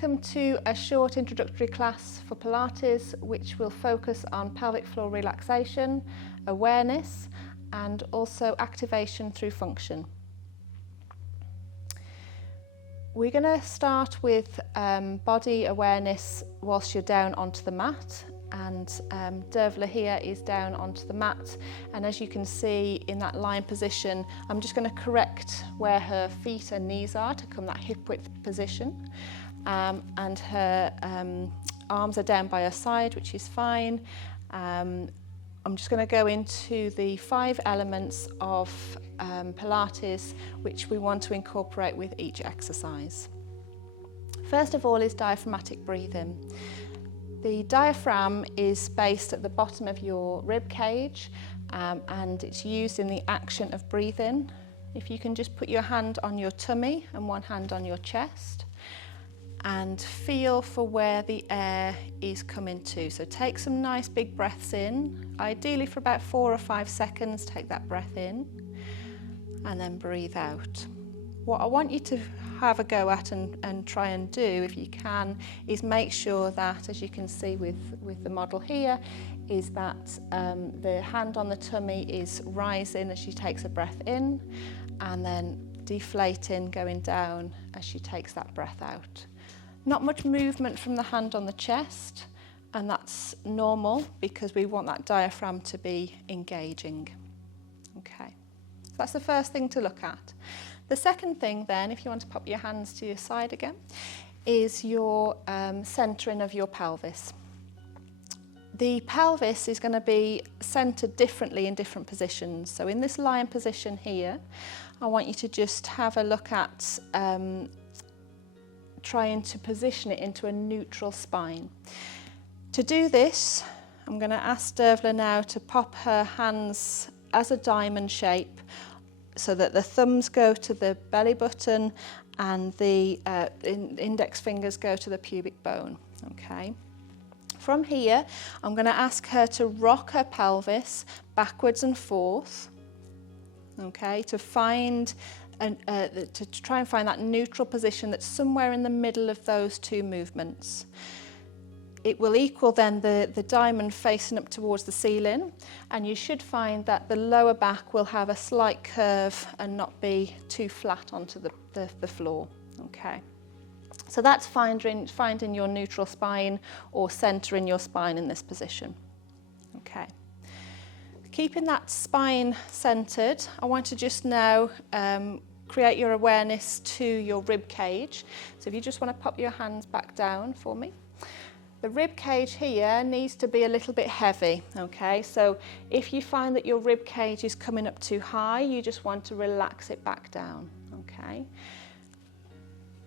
Welcome to a short introductory class for Pilates, which will focus on pelvic floor relaxation, awareness, and also activation through function. We're going to start with body awareness whilst you're down onto the mat, and Dervla here is down onto the mat, and as you can see in that lying position, I'm just going to correct where her feet and knees are to come that hip width position, and her arms are down by her side, which is fine. I'm just going to go into the 5 elements of Pilates which we want to incorporate with each exercise. First of all is diaphragmatic breathing. The diaphragm is based at the bottom of your rib cage, and it's used in the action of breathing. If you can just put your hand on your tummy and one hand on your chest and feel for where the air is coming to. So take some nice big breaths in, ideally for about 4 or 5 seconds. Take that breath in and then breathe out. What I want you to have a go at and try and do, if you can, is make sure that, as you can see with the model here, is that the hand on the tummy is rising as she takes a breath in, and then deflating, going down as she takes that breath out. Not much movement from the hand on the chest, and that's normal because we want that diaphragm to be engaging. Okay, so that's the first thing to look at. The second thing then, if you want to pop your hands to your side again, is your centering of your pelvis. The pelvis is going to be centered differently in different positions. So in this lying position here, I want you to just have a look at trying to position it into a neutral spine. To do this, I'm going to ask Dervla now to pop her hands as a diamond shape, so that the thumbs go to the belly button and the index fingers go to the pubic bone. Okay. From here, I'm going to ask her to rock her pelvis backwards and forth. Okay, to find to try and find that neutral position that's somewhere in the middle of those 2 movements. It will equal then the diamond facing up towards the ceiling, and you should find that the lower back will have a slight curve and not be too flat onto the floor. Okay, so that's finding your neutral spine or centering your spine in this position. Okay, keeping that spine centered, I want to just now create your awareness to your rib cage. So if you just want to pop your hands back down for me. The rib cage here needs to be a little bit heavy, okay? So if you find that your rib cage is coming up too high, you just want to relax it back down, okay?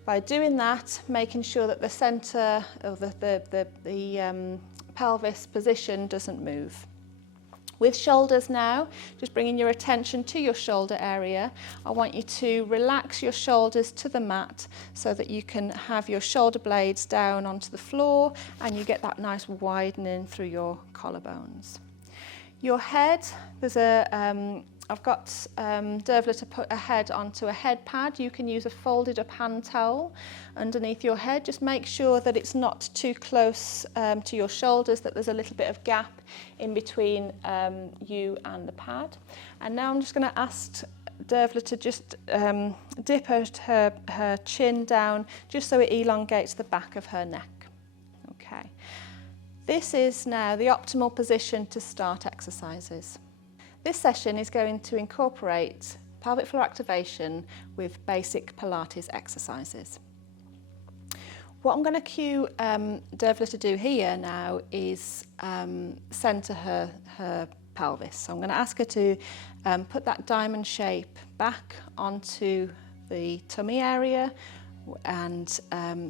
By doing that, making sure that the center of the pelvis position doesn't move. With shoulders now, just bringing your attention to your shoulder area, I want you to relax your shoulders to the mat so that you can have your shoulder blades down onto the floor and you get that nice widening through your collarbones. Your head, I've got Dervla to put a head onto a head pad. You can use a folded up hand towel underneath your head. Just make sure that it's not too close to your shoulders, that there's a little bit of gap in between you and the pad. And now I'm just going to ask Dervla to just dip her chin down just so it elongates the back of her neck. Okay. This is now the optimal position to start exercises. This session is going to incorporate pelvic floor activation with basic Pilates exercises. What I'm going to cue Dervla to do here now is centre her pelvis. So I'm going to ask her to put that diamond shape back onto the tummy area, and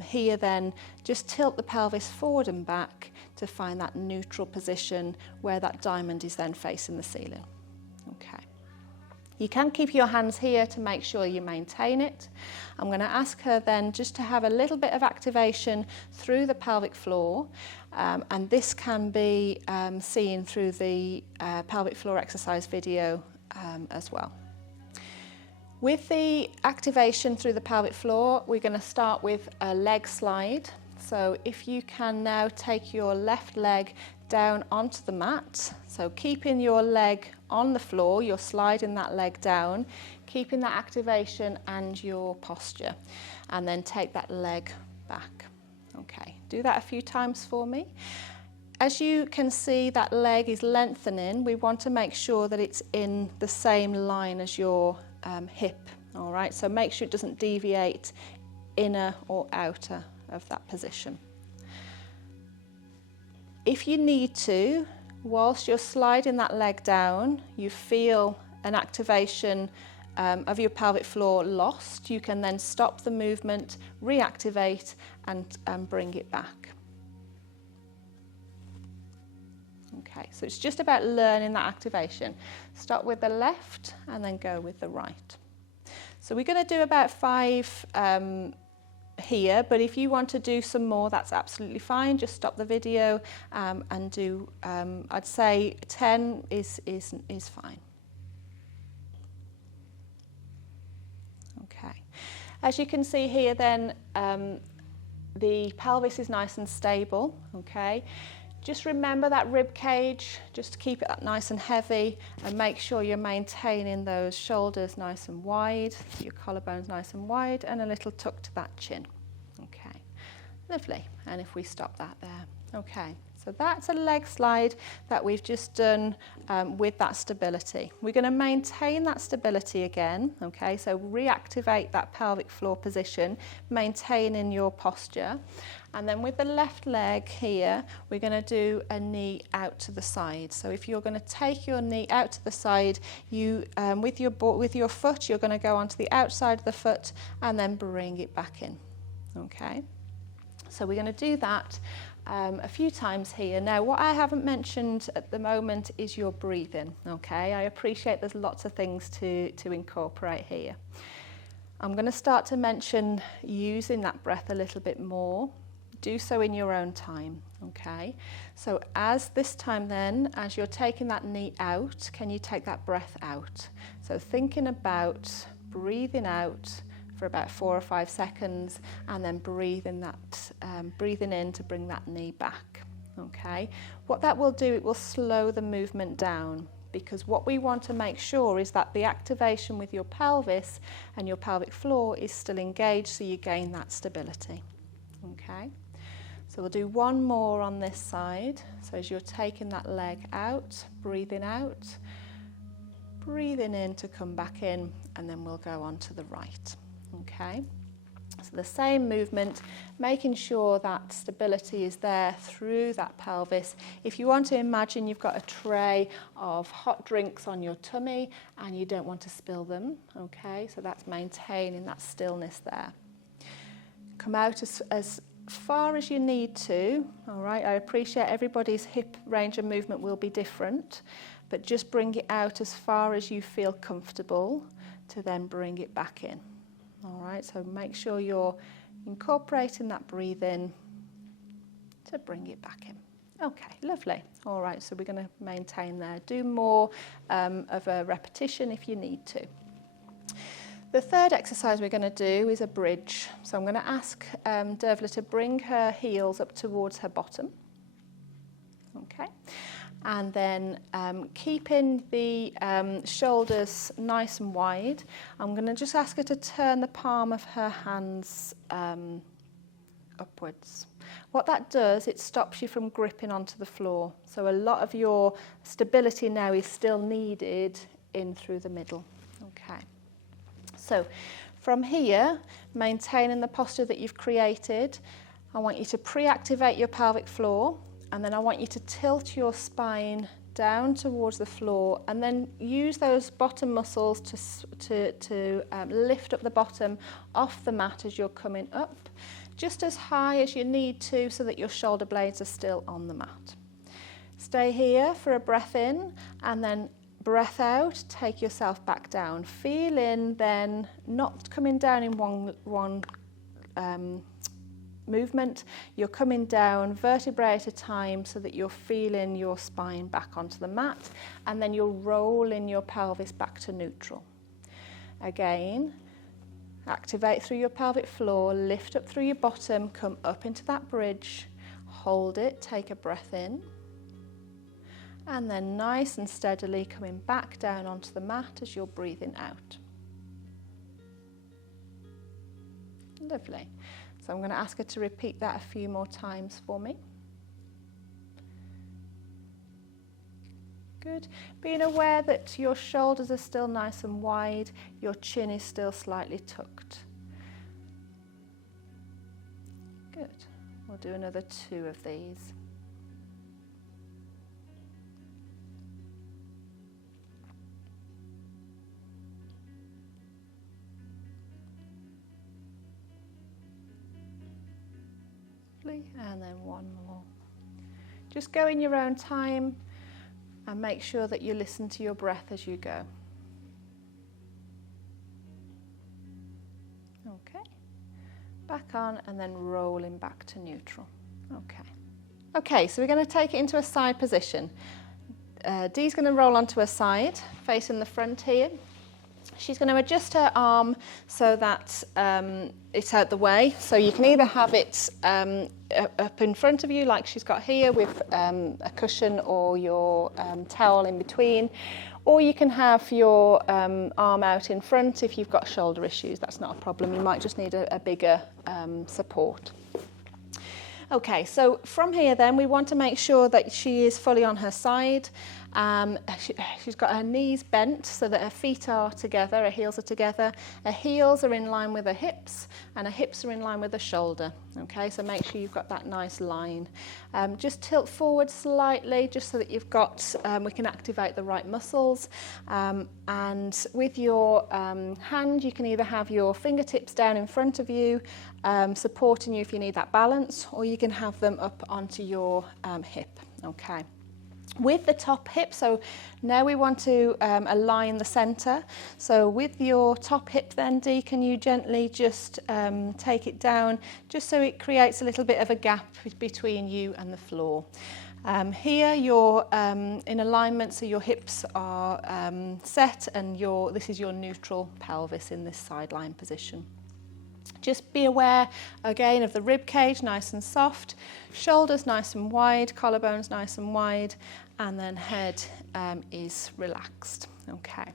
here then just tilt the pelvis forward and back to find that neutral position where that diamond is then facing the ceiling. Okay. You can keep your hands here to make sure you maintain it. I'm going to ask her then just to have a little bit of activation through the pelvic floor, and this can be seen through the pelvic floor exercise video as well. With the activation through the pelvic floor, we're going to start with a leg slide. So if you can now take your left leg down onto the mat, so keeping your leg on the floor, you're sliding that leg down, keeping that activation and your posture, and then take that leg back. Okay, do that a few times for me. As you can see, that leg is lengthening. We want to make sure that it's in the same line as your hip. All right, so make sure it doesn't deviate inner or outer of that position. If you need to, whilst you're sliding that leg down, you feel an activation of your pelvic floor lost, you can then stop the movement, reactivate and bring it back. Okay, so it's just about learning that activation. Start with the left and then go with the right. So we're going to do about 5 here, but if you want to do some more, that's absolutely fine. Just stop the video and do, I'd say 10 is fine. Okay. As you can see here then, the pelvis is nice and stable, okay? Just remember that rib cage, just to keep it nice and heavy, and make sure you're maintaining those shoulders nice and wide, your collarbones nice and wide, and a little tuck to that chin. Okay, lovely. And if we stop that there, okay. So that's a leg slide that we've just done with that stability. We're going to maintain that stability again, okay? So reactivate that pelvic floor position, maintaining your posture. And then with the left leg here, we're going to do a knee out to the side. So if you're going to take your knee out to the side, you with your foot, you're going to go onto the outside of the foot and then bring it back in, okay? So we're going to do that a few times here. Now, what I haven't mentioned at the moment is your breathing, okay? I appreciate there's lots of things to incorporate here. I'm going to start to mention using that breath a little bit more. Do so in your own time, okay? So as this time then, as you're taking that knee out, can you take that breath out? So thinking about breathing out for about 4 or 5 seconds, and then breathing in to bring that knee back, okay? What that will do, it will slow the movement down, because what we want to make sure is that the activation with your pelvis and your pelvic floor is still engaged, so you gain that stability, okay? So we'll do one more on this side. So as you're taking that leg out, breathing in to come back in, and then we'll go on to the right. Okay, so the same movement, making sure that stability is there through that pelvis. If you want to imagine you've got a tray of hot drinks on your tummy and you don't want to spill them, okay, so that's maintaining that stillness there. Come out as far as you need to, all right. I appreciate everybody's hip range of movement will be different, but just bring it out as far as you feel comfortable to then bring it back in. All right, so make sure you're incorporating that breathe in to bring it back in. Okay, lovely. All right, so we're going to maintain there. Do more of a repetition if you need to. The third exercise we're going to do is a bridge. So I'm going to ask Dervla to bring her heels up towards her bottom. Okay. And then keeping the shoulders nice and wide, I'm going to just ask her to turn the palm of her hands upwards. What that does, it stops you from gripping onto the floor. So a lot of your stability now is still needed in through the middle. Okay. So from here, maintaining the posture that you've created, I want you to pre-activate your pelvic floor. And then I want you to tilt your spine down towards the floor, and then use those bottom muscles to lift up the bottom off the mat as you're coming up, just as high as you need to, so that your shoulder blades are still on the mat. Stay here for a breath in, and then breath out, take yourself back down. Feel in, then not coming down in one movement, you're coming down vertebrae at a time, so that you're feeling your spine back onto the mat, and then you're rolling your pelvis back to neutral. Again, activate through your pelvic floor, lift up through your bottom, come up into that bridge, hold it, take a breath in, and then nice and steadily coming back down onto the mat as you're breathing out. Lovely. So I'm going to ask her to repeat that a few more times for me. Good. Being aware that your shoulders are still nice and wide, your chin is still slightly tucked. Good. We'll do another 2 of these. And then 1 more. Just go in your own time and make sure that you listen to your breath as you go. Okay. Back on and then rolling back to neutral. Okay. Okay, so we're going to take it into a side position. Dee's going to roll onto her side, facing the front here. She's going to adjust her arm so that it's out the way. So you can either have it up in front of you like she's got here with a cushion or your towel in between, or you can have your arm out in front if you've got shoulder issues. That's not a problem. You might just need a bigger support. Okay, so from here then we want to make sure that she is fully on her side. She's got her knees bent so that her feet are together, her heels are together. Her heels are in line with her hips and her hips are in line with her shoulder. Okay, so make sure you've got that nice line. Just tilt forward slightly just so that you've got, we can activate the right muscles. And with your hand, you can either have your fingertips down in front of you, supporting you if you need that balance, or you can have them up onto your hip. Okay. With the top hip, so now we want to align the centre. So with your top hip then, Dee, can you gently just take it down just so it creates a little bit of a gap between you and the floor. Here you're in alignment, so your hips are set and this is your neutral pelvis in this sideline position. Just be aware again of the rib cage, nice and soft, shoulders nice and wide, collarbones nice and wide, and then head is relaxed. Okay.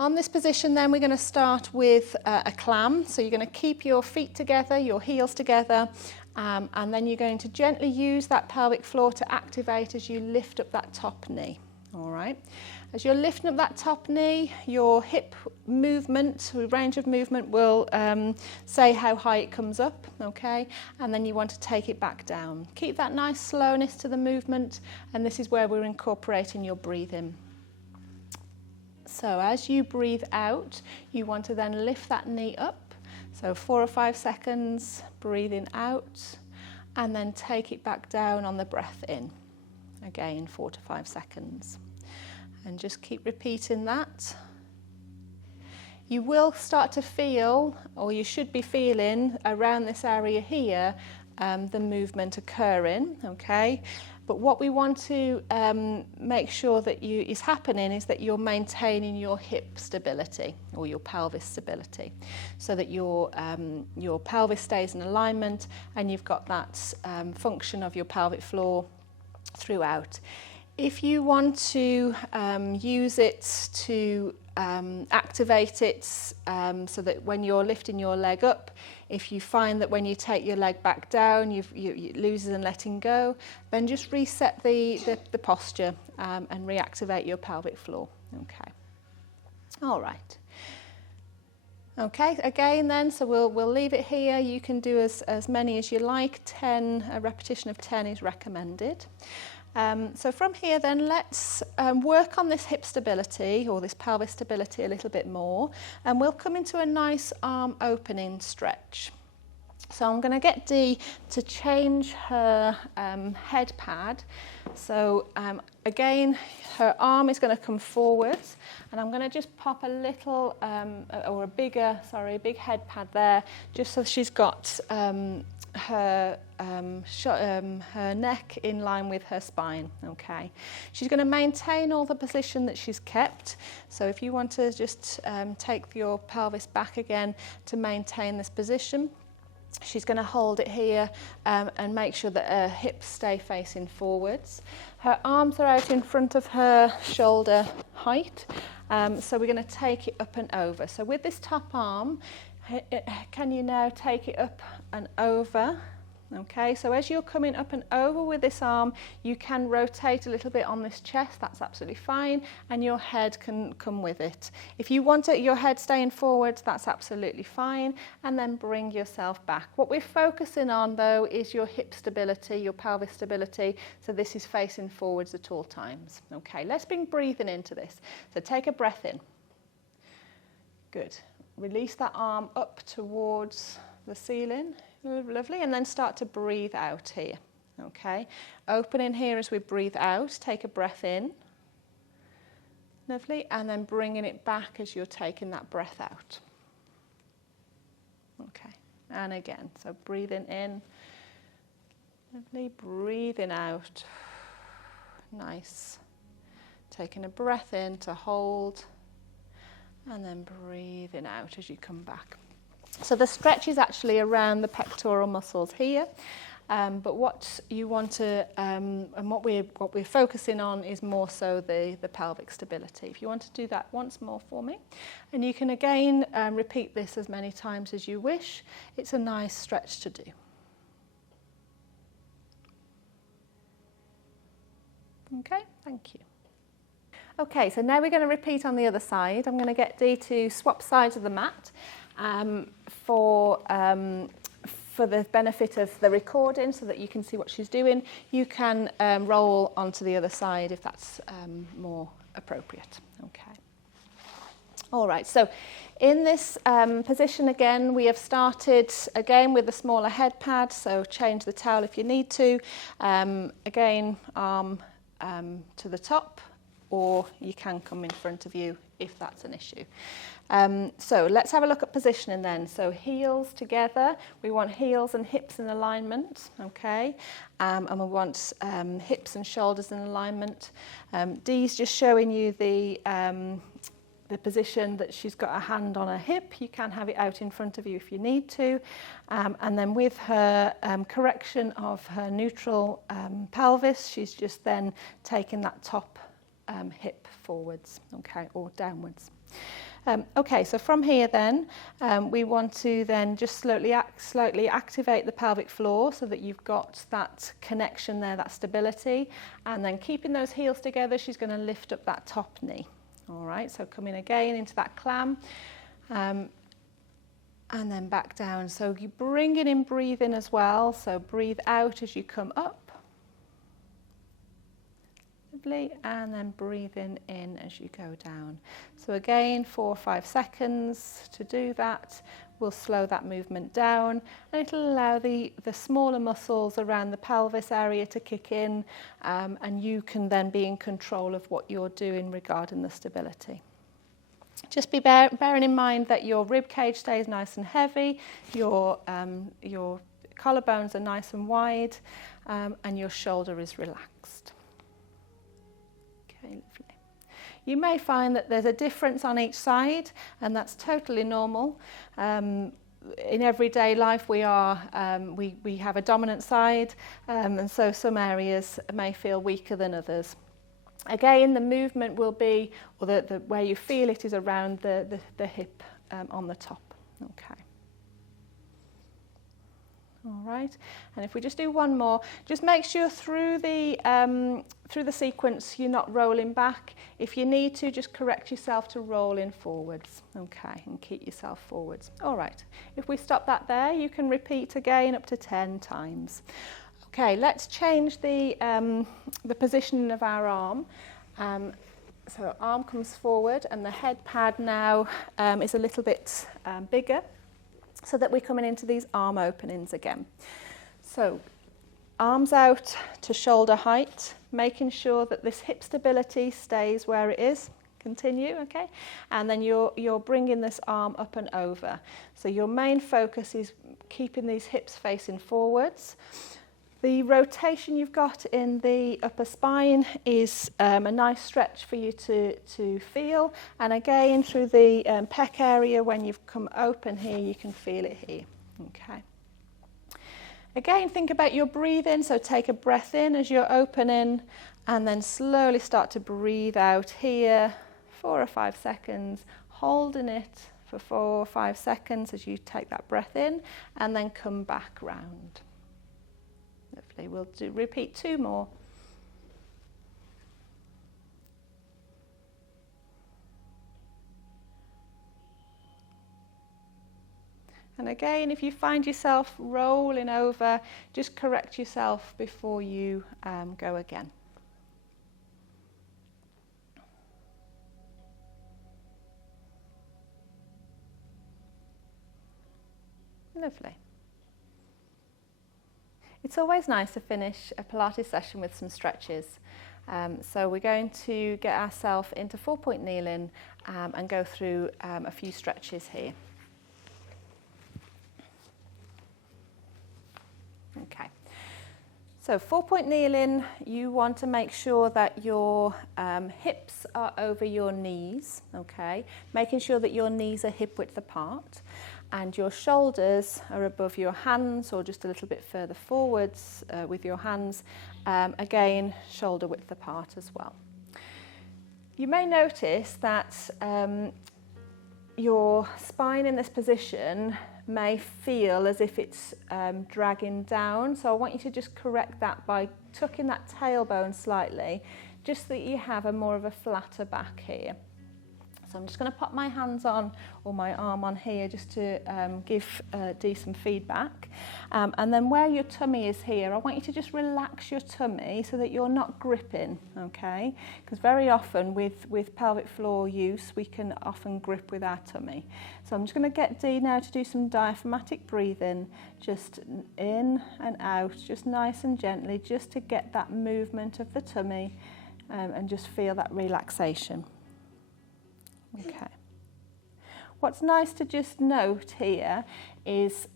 On this position then we're going to start with a clam. So you're going to keep your feet together, your heels together, and then you're going to gently use that pelvic floor to activate as you lift up that top knee. All right. As you're lifting up that top knee, your hip movement, range of movement will say how high it comes up, okay? And then you want to take it back down. Keep that nice slowness to the movement, and this is where we're incorporating your breathing. So as you breathe out, you want to then lift that knee up. So 4 or 5 seconds, breathing out, and then take it back down on the breath in. Again, 4 to 5 seconds. And just keep repeating that. You will start to feel, or you should be feeling around this area here, the movement occurring, okay? But what we want to make sure that is happening is that you're maintaining your hip stability or your pelvis stability, so that your pelvis stays in alignment and you've got that function of your pelvic floor throughout. If you want to use it to activate it so that when you're lifting your leg up, if you find that when you take your leg back down, you loses and letting go, then just reset the posture and reactivate your pelvic floor. Okay. All right. Okay, again then, so we'll leave it here. You can do as many as you like. 10, a repetition of 10 is recommended. So from here then, let's work on this hip stability or this pelvis stability a little bit more, and we'll come into a nice arm opening stretch. So I'm going to get Dee to change her head pad. So again, her arm is going to come forwards And I'm going to just pop a little, or a big head pad there, just so she's got her neck in line with her spine. Okay, she's going to maintain all the position that she's kept. So if you want to just take your pelvis back again to maintain this position, she's going to hold it here and make sure that her hips stay facing forwards. Her arms are out in front of her shoulder height, so we're going to take it up and over. So with this top arm, can you now take it up and over? Okay, so as you're coming up and over with this arm, you can rotate a little bit on this chest, that's absolutely fine, and your head can come with it. If you want your head staying forwards, that's absolutely fine, and then bring yourself back. What we're focusing on though is your hip stability, your pelvic stability, so this is facing forwards at all times. Okay, let's bring breathing into this. So take a breath in. Good. Release that arm up towards the ceiling. Lovely, and then start to breathe out here. Okay, opening here as we breathe out, take a breath in. Lovely, and then bringing it back as you're taking that breath out. Okay, and again, so breathing in. Lovely, breathing out. Nice. Taking a breath in to hold, and then breathing out as you come back. So the stretch is actually around the pectoral muscles here, but what you want to, and what we're focusing on is more so the pelvic stability. If you want to do that once more for me, and you can again repeat this as many times as you wish. It's a nice stretch to do. Okay, thank you. Okay, so now we're going to repeat on the other side. I'm going to get Dee to swap sides of the mat. For the benefit of the recording, so that you can see what she's doing, you can roll onto the other side if that's more appropriate. Okay. All right, so in this position again, we have started again with the smaller head pad, so change the towel if you need to. Again, arm to the top, or you can come in front of you if that's an issue. So let's have a look at positioning then. So heels together, we want heels and hips in alignment, okay? And we want hips and shoulders in alignment. Dee's just showing you the position that she's got a hand on her hip. You can have it out in front of you if you need to. And then with her correction of her neutral pelvis, she's just then taking that top hip forwards, okay, or downwards. Okay, so from here then, we want to then just slowly activate the pelvic floor so that you've got that connection there, that stability, and then keeping those heels together, she's going to lift up that top knee. All right, so coming again into that clam, and then back down. So you bring it in, breathe in as well, so breathe out as you come up. And then breathing in as you go down. So again, 4 or 5 seconds to do that. We'll slow that movement down, and it'll allow the smaller muscles around the pelvis area to kick in, and you can then be in control of what you're doing regarding the stability. Just be bearing in mind that your rib cage stays nice and heavy, your collarbones are nice and wide, and your shoulder is relaxed. Okay, lovely. You may find that there's a difference on each side, and that's totally normal. In everyday life, we have a dominant side, and so some areas may feel weaker than others. Again, the movement will be, or the where you feel it is around the hip on the top. Okay. All right, and if we just do one more, just make sure through the sequence you're not rolling back. If you need to, just correct yourself to rolling forwards, okay, and keep yourself forwards. All right, if we stop that there, you can repeat again up to 10 times. Okay, let's change the position of our arm. So arm comes forward, and the head pad now is a little bit bigger, so that we're coming into these arm openings again. So arms out to shoulder height, making sure that this hip stability stays where it is. You continue, okay? And then you're bringing this arm up and over. So your main focus is keeping these hips facing forwards. The rotation you've got in the upper spine is a nice stretch for you to feel. And again, through the pec area, when you've come open here, you can feel it here, okay? Again, think about your breathing, so take a breath in as you're opening and then slowly start to breathe out here, 4 or 5 seconds, holding it for 4 or 5 seconds as you take that breath in and then come back round. Lovely, we'll repeat 2 more. And again, if you find yourself rolling over, just correct yourself before you go again. Lovely. It's always nice to finish a Pilates session with some stretches. So we're going to get ourselves into 4-point kneeling and go through a few stretches here. Okay, so 4-point kneeling, you want to make sure that your hips are over your knees, okay? Making sure that your knees are hip width apart and your shoulders are above your hands or just a little bit further forwards with your hands, again, shoulder width apart as well. You may notice that your spine in this position may feel as if it's dragging down, so I want you to just correct that by tucking that tailbone slightly, just so that you have a more of a flatter back here. So I'm just going to pop my hands on or my arm on here just to give decent feedback. And then where your tummy is here, I want you to just relax your tummy so that you're not gripping, okay? Because very often with pelvic floor use, we can often grip with our tummy. So I'm just going to get Dee now to do some diaphragmatic breathing, just in and out, just nice and gently, just to get that movement of the tummy and just feel that relaxation. Okay. What's nice to just note here is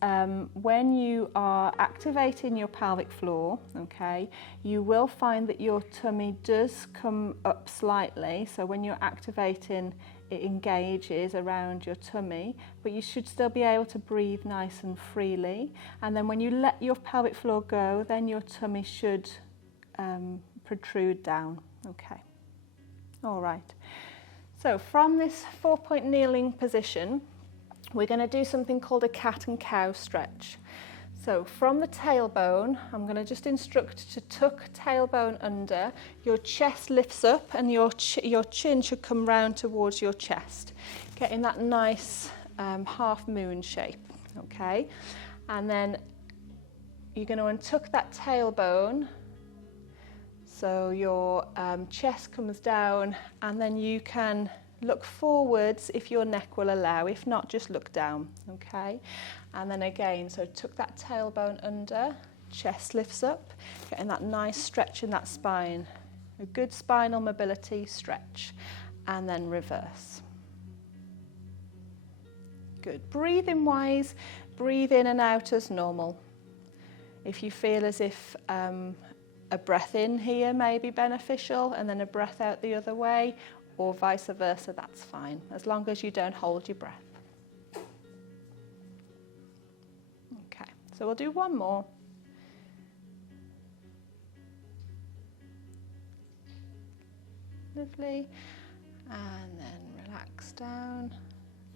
when you are activating your pelvic floor, okay, you will find that your tummy does come up slightly. So when you're activating, it engages around your tummy, but you should still be able to breathe nice and freely. And then when you let your pelvic floor go, then your tummy should protrude down, okay. All right. So from this 4-point kneeling position, we're going to do something called a cat and cow stretch. So from the tailbone, I'm going to just instruct to tuck tailbone under, your chest lifts up and your chin should come round towards your chest, getting that nice half moon shape, okay? And then you're going to untuck that tailbone, so your chest comes down, and then you can look forwards if your neck will allow. If not, just look down, okay? And then again, so tuck that tailbone under, chest lifts up, getting that nice stretch in that spine. A good spinal mobility stretch. And then reverse. Good. Breathing wise, breathe in and out as normal. If you feel as if a breath in here may be beneficial and then a breath out the other way, or vice versa, that's fine, as long as you don't hold your breath. Okay, so we'll do one more. Lovely. And then relax down.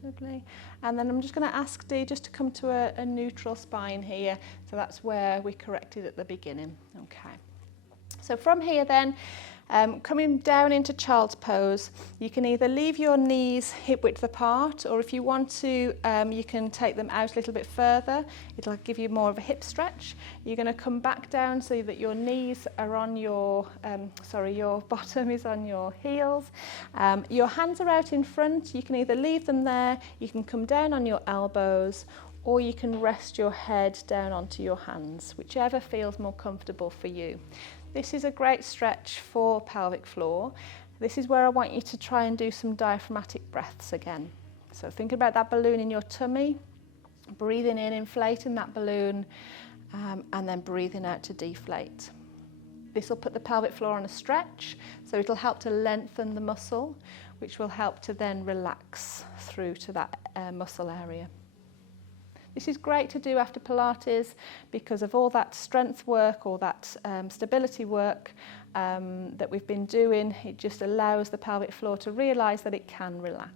Lovely. And then I'm just going to ask Dee just to come to a neutral spine here. So that's where we corrected at the beginning. Okay. So from here then, coming down into child's pose, you can either leave your knees hip width apart, or if you want to, you can take them out a little bit further. It'll give you more of a hip stretch. You're going to come back down so that your knees are on your, your bottom is on your heels. Your hands are out in front. You can either leave them there, you can come down on your elbows, or you can rest your head down onto your hands, whichever feels more comfortable for you. This is a great stretch for pelvic floor. This is where I want you to try and do some diaphragmatic breaths again. So think about that balloon in your tummy, breathing in, inflating that balloon, and then breathing out to deflate. This will put the pelvic floor on a stretch, so it'll help to lengthen the muscle, which will help to then relax through to that muscle area. This is great to do after Pilates because of all that strength work or that stability work that we've been doing. It just allows the pelvic floor to realise that it can relax.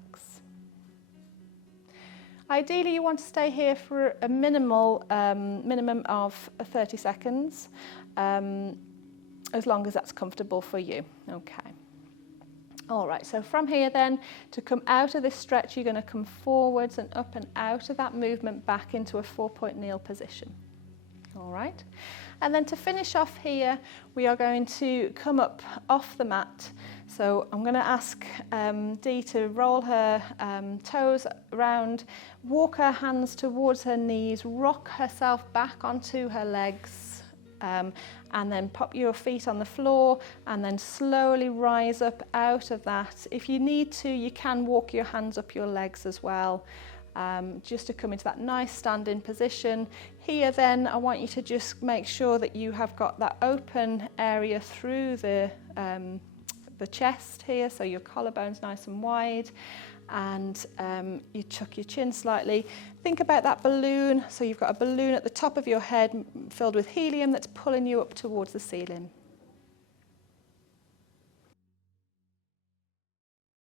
Ideally, you want to stay here for a minimum of 30 seconds, as long as that's comfortable for you. Okay. All right, so from here then, to come out of this stretch, you're going to come forwards and up and out of that movement back into a 4-point kneel position. All right, and then to finish off here, we are going to come up off the mat. So I'm going to ask Dee to roll her toes around, walk her hands towards her knees, rock herself back onto her legs, and then pop your feet on the floor and then slowly rise up out of that. If you need to, you can walk your hands up your legs as well, just to come into that nice standing position. Here then, I want you to just make sure that you have got that open area through the chest here, so your collarbone's nice and wide, and you tuck your chin slightly. Think about that balloon. So you've got a balloon at the top of your head filled with helium that's pulling you up towards the ceiling.